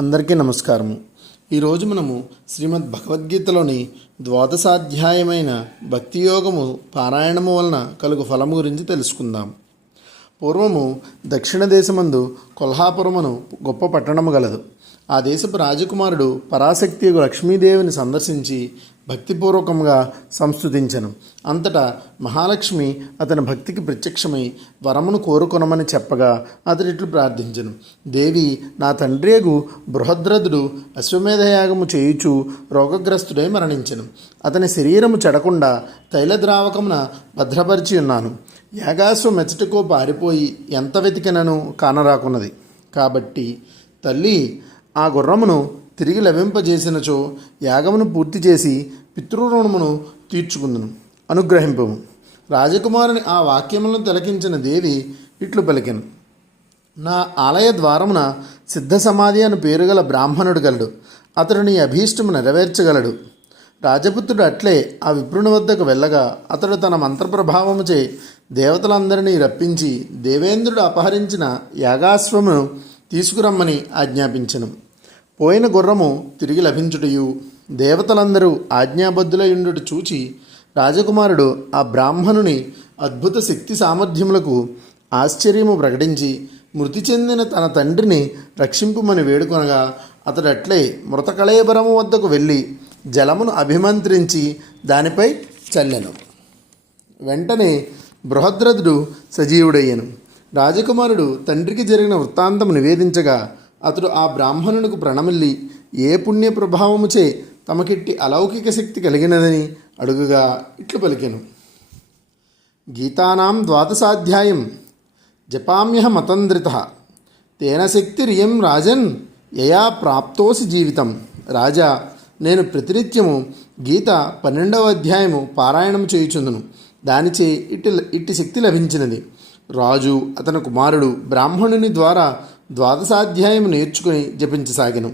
అందరికీ నమస్కారము. ఈరోజు మనము శ్రీమద్ భగవద్గీతలోని ద్వాదశాధ్యాయమైన భక్తి యోగము పారాయణము వలన కలుగు ఫలము గురించి తెలుసుకుందాం. పూర్వము దక్షిణ దేశమందు కొల్హాపురమును గొప్ప పట్టణము గలదు. ఆ దేశపు రాజకుమారుడు పరాశక్తి లక్ష్మీదేవిని సందర్శించి భక్తిపూర్వకంగా సంస్తుతించెను. అంతటా మహాలక్ష్మి అతని భక్తికి ప్రత్యక్షమై వరమును కోరుకొనమని చెప్పగా అతడిట్లు ప్రార్థించెను. దేవి, నా తండ్రియగు బృహద్రథుడు అశ్వమేధయాగము చేయుచు రోగగ్రస్తుడై మరణించెను. అతని శరీరము చెడకుండా తైలద్రావకమున భద్రపరిచి ఉన్నాను. యాగాశ్వం మెచ్చటికో పారిపోయి ఎంత వెతికినను కానరాకున్నది. కాబట్టి తల్లి, ఆ గుర్రమును తిరిగి లభింపజేసినచో యాగమును పూర్తి చేసి పితృరుణమును తీర్చుకుందును, అనుగ్రహింపము. రాజకుమారుని ఆ వాక్యములను తిలకించిన దేవి ఇట్లు పలికెను. నా ఆలయ ద్వారమున సిద్ధ సమాధి అని పేరుగల బ్రాహ్మణుడు గలడు. అతడు నీ అభీష్టము నెరవేర్చగలడు. రాజపుత్రుడు అట్లే ఆ విప్రుని వద్దకు వెళ్ళగా అతడు తన మంత్రప్రభావముచే దేవతలందరినీ రప్పించి దేవేంద్రుడు అపహరించిన యాగాశ్వమును తీసుకురమ్మని ఆజ్ఞాపించెను. పోయిన గుర్రము తిరిగి లభించుటయు దేవతలందరూ ఆజ్ఞాబద్ధులయుండుట చూచి రాజకుమారుడు ఆ బ్రాహ్మణుని అద్భుత శక్తి సామర్థ్యములకు ఆశ్చర్యము ప్రకటించి మృతి చెందిన తన తండ్రిని రక్షింపుమని వేడుకొనగా అతడు అట్లే మృతకళేబరము వద్దకు వెళ్ళి జలమును అభిమంత్రించి దానిపై చల్లెను. వెంటనే బృహద్రథుడు సజీవుడయ్యను. రాజకుమారుడు తండ్రికి జరిగిన వృత్తాంతము నివేదించగా అతడు ఆ బ్రాహ్మణునికి ప్రణమిల్లి ఏ పుణ్య ప్రభావముచే తమకిట్టి అలౌకిక శక్తి కలిగినదని అడుగుగా ఇట్లు పలికెను. గీతానాం ద్వాదశాధ్యాయం జపామ్యహ మతంద్రిత తేన శక్తిరియం రాజన్ యయా ప్రాప్తోసి జీవితం. రాజా, నేను ప్రతినిత్యము గీత 12వ అధ్యాయము పారాయణము చేయుచుందును. దానిచే ఇట్టి శక్తి లభించినది. రాజు అతని కుమారుడు బ్రాహ్మణుని ద్వారా ద్వాదశాధ్యాయము నేర్చుకుని జపించసాగెను.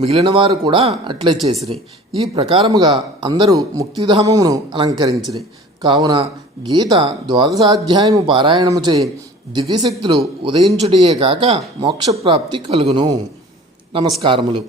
మిగిలిన వారు కూడా అట్లే చేసిరి. ఈ ప్రకారముగా అందరూ ముక్తిధామమును అలంకరించిరి. కావున గీత ద్వాదశాధ్యాయము పారాయణముచే దివ్యశక్తులు ఉదయించుటయే కాక మోక్షప్రాప్తి కలుగును. నమస్కారములు.